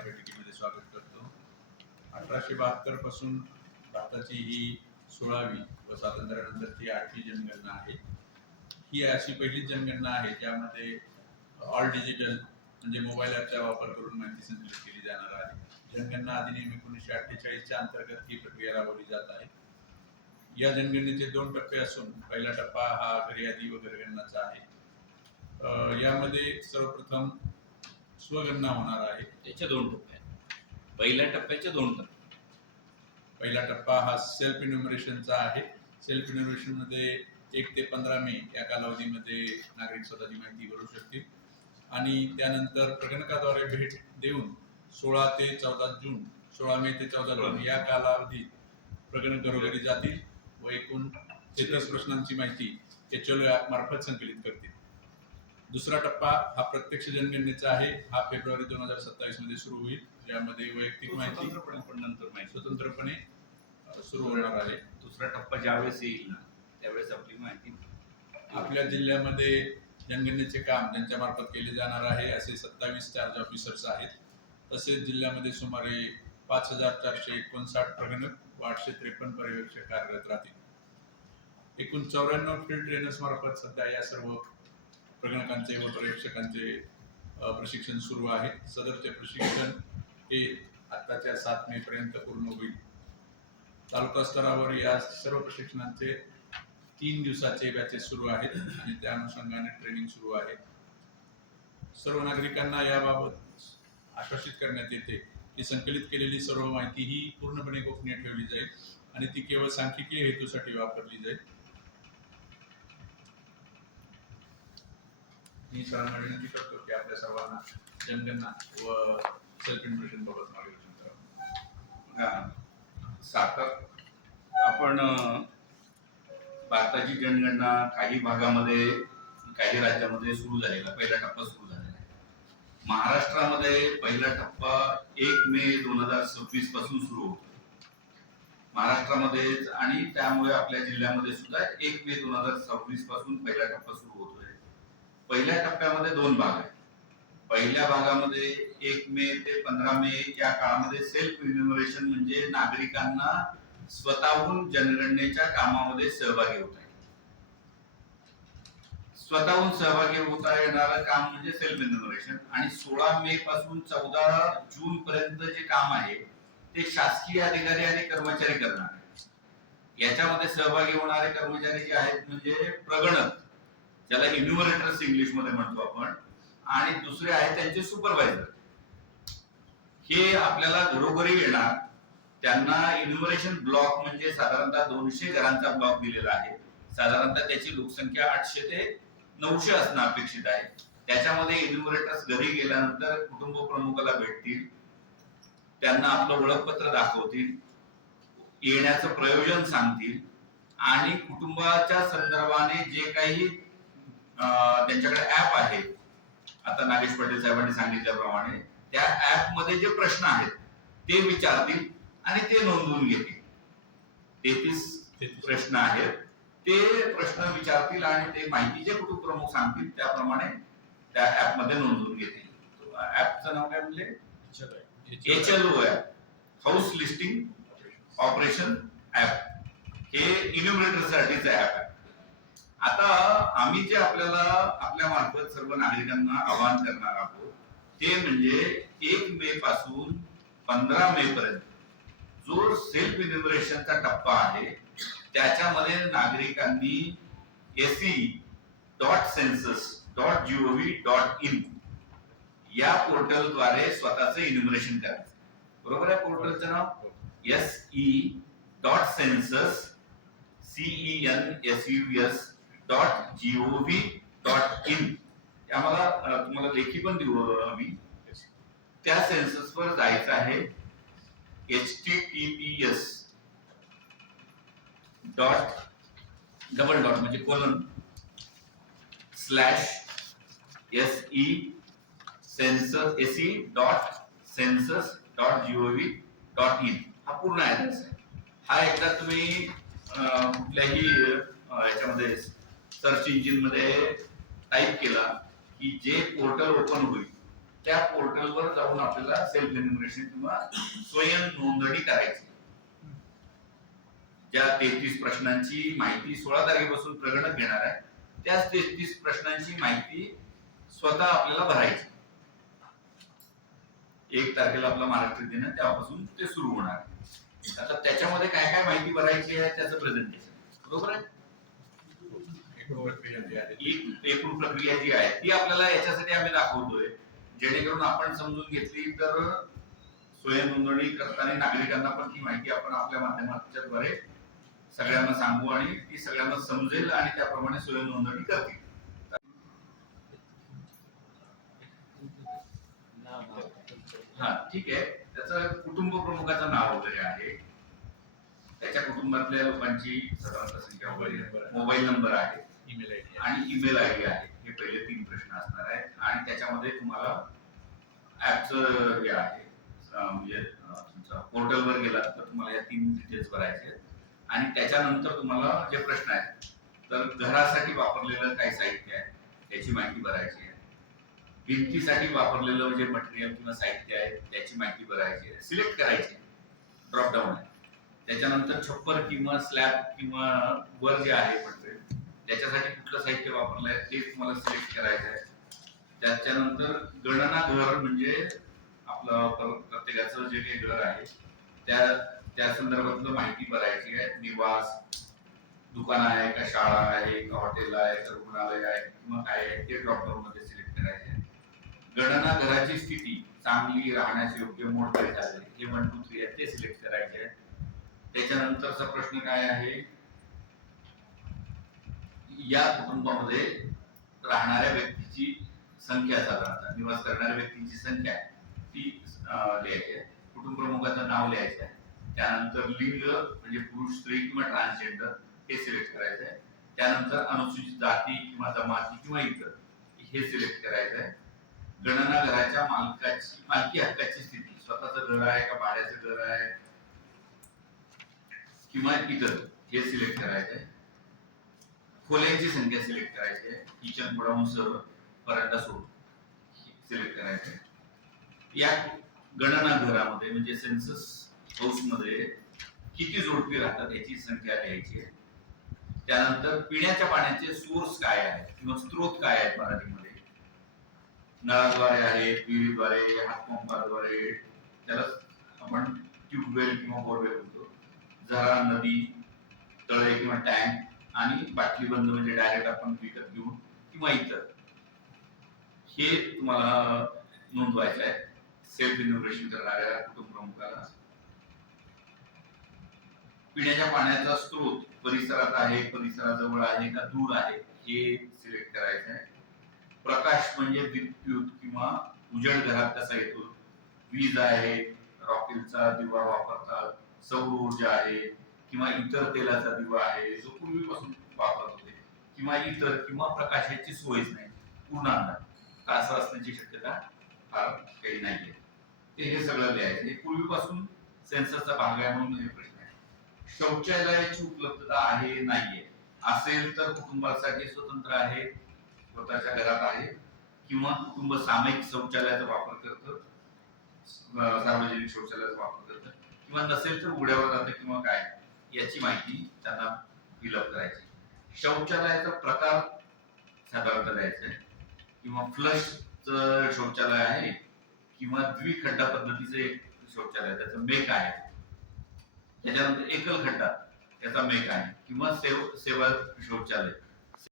या बैठकीमध्ये स्वागत करतो. 1872 पासून भारताची ही 16वी व स्वातंत्र्यानंतरची 8वी जनगणना आहे. ही अशी पहिलीच जनगणना आहे ज्यामध्ये ऑल डिजिटल म्हणजे मोबाईल ॲपचा वापर करून माहिती संकलित केली जाणार आहे. जनगणना अधिनियम 1948च्या अंतर्गत ही प्रक्रिया राबवली जात आहे. या जनगणनेचे 2 टप्पे असून पहिला टप्पा हा घरी यादी व घरगणनाचा आहे. यामध्ये सर्वप्रथम स्वगणना होणार आहे. त्याचे 2 टप्पे आहेत. पहिल्या टप्प्याचे 2 टप्पे. पहिला टप्पा हा सेल्फ इन्युमरेशनचा आहे. सेल्फ इन्युमरेशन मध्ये 1 ते 15 मे या कालावधीमध्ये नागरिक स्वतःची माहिती भरू शकतील आणि त्यानंतर प्रगणकाद्वारे भेट देऊन 16 ते 14 जून 16 मे ते 14 जून या कालावधीत प्रगणक घरोघरी जातील व एकूण 33 प्रश्नांची माहिती HLO ॲप मार्फत संकलित करतील. दुसरा टप्पा हा प्रत्यक्ष जनगणनेचा आहे. हा फेब्रुवारी 2027 मध्ये सुरू होईल, ज्यामध्ये वैयक्तिक माहिती स्वतंत्रपणे सुरू होणार आहे. दुसरा टप्पा ज्यावेळेस येईल ना त्यावेळेस आपली माहिती आपल्या जिल्ह्यामध्ये जनगणनेचे काम ज्यांच्या मार्फत केले जाणार आहे असे 27 चार्ज ऑफिसर्स आहेत. तसेच जिल्ह्यामध्ये सुमारे 5459 प्रगणक व 853 पर्यवेक्षक कार्यरत राहतील. एकूण 94 फील्ड ट्रेनर्स मार्फत सध्या या सर्व प्रगणकांचे व पर्यवेक्षकांचे प्रशिक्षण सुरू आहे. सदरचे प्रशिक्षण हे आताच्या 7 मे पर्यंत पूर्ण होईल. तालुका स्तरावर या सर्व प्रशिक्षणांचे 3 दिवसाचे बॅचेस सुरू आहेत आणि त्या अनुषंगाने ट्रेनिंग सुरू आहे. सर्व नागरिकांना याबाबत आश्वासित करण्यात येते की संकलित केलेली सर्व माहिती ही पूर्णपणे गोपनीय ठेवली जाईल आणि ती केवळ सांख्यिकीय हेतूसाठी वापरली जाईल. मी सरांना विनंती करतो की आपल्या सर्वांना जनगणना व सेल्फ इन्फॉर्मेशन बाबत मार्गदर्शन करावं. आपण भारताची जनगणना काही भागामध्ये काही राज्यामध्ये सुरू झालेला पहिला टप्पा सुरू झालेला आहे. महाराष्ट्रामध्ये पहिला टप्पा 1 मे 2026 पासून सुरू होतो महाराष्ट्रामध्ये आणि त्यामुळे आपल्या जिल्ह्यामध्ये सुद्धा 1 मे 2026 पासून पहिला टप्पा सुरू होतोय. पहिल्या टप्प्यामध्ये 2 भाग आहेत. पहिल्या भागामध्ये 1 मे ते 15 मे या काळामध्ये सेल्फ इन्युमरेशन म्हणजे नागरिकांना स्वतःहून जनगणनेच्या कामामध्ये सहभागी होता येईल. स्वतःहून सहभागी होता येणारं काम म्हणजे सेल्फ इन्युमरेशन आणि 16 मे पासून 14 जून पर्यंत जे काम आहे ते शासकीय अधिकारी आणि कर्मचारी करणार आहेत. याच्यामध्ये सहभागी होणारे कर्मचारी जे आहेत म्हणजे प्रगणक, ज्याला इन्युमरेटर्स इंग्लिश मध्ये म्हणतो आपण, आणि दुसरे आहेत त्यांचे सुपरवायझर. हे आपल्याला घरोघरी येणार. त्यांना इन्युमरेशन ब्लॉक म्हणजे साधारणतः 200 घरांचा ब्लॉक दिलेला आहे. साधारणतः त्याची लोकसंख्या 800 ते 900 असणं अपेक्षित आहे. त्याच्यामध्ये इन्युमरेटर्स घरी गेल्यानंतर कुटुंब प्रमुखाला भेटतील, त्यांना आपलं ओळखपत्र दाखवतील, येण्याचं प्रयोजन सांगतील आणि कुटुंबाच्या संदर्भाने जे काही त्यांच्याकडे ऍप आहे, आता नागेश पटेल साहेबांनी सांगितल्याप्रमाणे त्या ऍप मध्ये जे प्रश्न आहेत ते विचारतील आणि ते नोंदवून घेतील. 33 प्रश्न आहेत, ते प्रश्न विचारतील आणि ते माहिती जे कुटुंब प्रमुख सांगतील त्याप्रमाणे त्या ऍप मध्ये नोंदवून घेतील. ऍपचं नाव काय म्हणजे HLO app, house listing operation app. हे इन्युमरेटर साठीचं ऍप आहे. आता आम्ही जे आपल्याला आपल्या मार्फत सर्व नागरिकांना आवाहन करणार आहोत ते म्हणजे 1 मे पासून 15 मे पर्यंत जो सेल्फ इन्युमरेशनचा टप्पा आहे त्याच्यामध्ये नागरिकांनी se.census.gov.in या पोर्टलद्वारे स्वतःचं इन्युमरेशन करायचं. बरोबर आहे पोर्टलचं नाव se.census.gov.in. आम्हाला तुम्हाला लेखी पण देऊ आम्ही. त्या सेन्सस वर जायचं आहे. https म्हणजे se.census.gov.in हा पूर्ण ऍड्रेस आहे. हा एकदा तुम्ही कुठल्याही याच्यामध्ये सर्च इंजिन मध्ये टाईप केला की जे पोर्टल ओपन होईल त्या पोर्टलवर जाऊन आपल्याला सेल्फ एन्युमरेशन किंवा स्वयं नोंदणी करायची. ज्या 33 प्रश्नांची माहिती 16 तारखेपासून प्रगणक घेणार आहे, त्याच 33 प्रश्नांची माहिती स्वतः आपल्याला भरायची. 1 तारखेला आपला महाराष्ट्र दिन आहे, त्यापासून ते सुरू होणार आहे. आता त्याच्यामध्ये काय काय माहिती भरायची आहे त्याचं प्रेझेंटेशन, बरोबर आहे. एकूण प्रक्रिया जी आहे ती आपल्याला याच्यासाठी आम्ही दाखवतोय, जेणेकरून आपण समजून घेतली तर स्वयं नोंदणी करताना नागरिकांना पण ती माहिती आपण आपल्या माध्यमाच्या द्वारे सगळ्यांना सांगू आणि ती सगळ्यांना समजेल आणि त्याप्रमाणे स्वयं नोंदणी करतील. हा ठीक आहे. त्याचं कुटुंब प्रमुखाचं नाव वगैरे आहे, त्याच्या कुटुंबातल्या लोकांची साधारणतः संख्या वगैरे, मोबाईल नंबर आहे, ईमेल आयडी आणि ईमेल आयडी आहे. हे पहिले 3 प्रश्न असणार आहेत आणि त्याच्यामध्ये तुम्हाला ऍपचं हे आहे, म्हणजे तुमचा पोर्टलवर गेला तर तुम्हाला या 3 डिटेल्स भरायचे आहेत. आणि त्याच्यानंतर तुम्हाला जे प्रश्न आहेत, तर घरासाठी वापरलेलं काय साहित्य आहे त्याची माहिती भरायची आहे. भिंतीसाठी वापरलेलं जे मटेरियल किंवा साहित्य आहे त्याची माहिती भरायची आहे, सिलेक्ट करायची, ड्रॉप डाऊन आहे. त्याच्यानंतर छप्पर किंवा स्लॅब किंवा वर जे आहे मटेरियल त्याच्यासाठी कुठलं साहित्य वापरलं आहे ते तुम्हाला सिलेक्ट करायचं आहे. त्याच्यानंतर गणना घर म्हणजे आपलं प्रत्येकाचं जे काही घर आहे त्या संदर्भातलं माहिती भरायची आहे. निवास, दुकान आहे का, शाळा आहे का, हॉटेल आहे का, रुग्णालय आहे किंवा काय आहे ते ड्रॉपडाऊन मध्ये सिलेक्ट करायचे आहे. गणना घराची स्थिती चांगली, राहण्यास योग्य, मोडकळी झाले, हे 1 2 3 आहे ते सिलेक्ट करायचे आहे. त्याच्यानंतरचा प्रश्न काय आहे, या कुटुंबामध्ये राहणाऱ्या व्यक्तीची संख्या, साधारणतः निवास करणाऱ्या व्यक्तीची संख्या ती लिहायची आहे. कुटुंब प्रमुखाचं नाव लिहायचं आहे. त्यानंतर लिंग म्हणजे पुरुष, स्त्री किंवा ट्रान्सजेंडर हे सिलेक्ट करायचं आहे. त्यानंतर अनुसूचित जाती किंवा जमाती किंवा इतर हे सिलेक्ट करायचं आहे. गणना घराच्या मालकी हक्काची स्थिती, स्वतःचं घर आहे का, भाड्याचं घर आहे किंवा इतर हे सिलेक्ट करायचं आहे. खोल्यांची संख्या सिलेक्ट करायची आहे. किचन, गोडाऊन सह वरांडा सोड सिलेक्ट करायचं आहे. या गणना घरामध्ये म्हणजे सेन्सस हाऊस मध्ये किती जोडपी राहतात याची संख्या लिहायची आहे. त्यानंतर पिण्याच्या पाण्याचे सोर्स काय आहेत किंवा स्त्रोत काय आहेत मराठीमध्ये, नळाद्वारे आहेत, विहिरीद्वारे, हातपंपाद्वारे, त्याला आपण ट्यूबवेल किंवा बोरवेल म्हणतो, झरा, नदी, तळे किंवा टँक, आणि बाटली बंद म्हणजे डायरेक्ट आपण विकत घेऊन किंवा इतर, हे तुम्हाला नोंदवायचं आहे सेल्फ इन्युमरेशन करणाऱ्या कुटुंब प्रमुखाला. पिण्याच्या पाण्याचा स्त्रोत परिसरात आहे, परिसराजवळ आहे का दूर आहे हे सिलेक्ट करायचं आहे. प्रकाश म्हणजे विद्युत किंवा उजेड घरात कसा येतो, वीज आहे, रॉकेलचा दिवा वापरतात, सौर ऊर्जा आहे किंवा इतर तेलाचा दिवा आहे जो पूर्वीपासून वापरत होते, किंवा इतर, किंवा प्रकाशाची सोयच नाही, पूर्ण अंधार असं असण्याची शक्यता फार काही नाहीये. ते हे सगळं लिहायचं. हे पूर्वीपासून सेन्ससचा भाग आहे म्हणून हे प्रश्न आहे. शौचालयाची उपलब्धता आहे नाहीये, असेल तर कुटुंबासाठी स्वतंत्र आहे, स्वतःच्या घरात आहे, किंवा कुटुंब सामायिक शौचालयाचा वापर करतं, सार्वजनिक शौचालयाचा वापर करतं, किंवा नसेल तर उघड्यावर जातं किंवा काय, याची माहिती त्यांना फिलअप करायची. शौचालयाचा प्रकार साधारणतः द्यायचा आहे, किंवा फ्लश शौचालय आहे किंवा द्विखड्डा पद्धतीचे शौचालय, त्याचं मेक आहे. त्याच्यानंतर एकल खड्डा त्याचा मेक आहे, किंवा सेवा शौचालय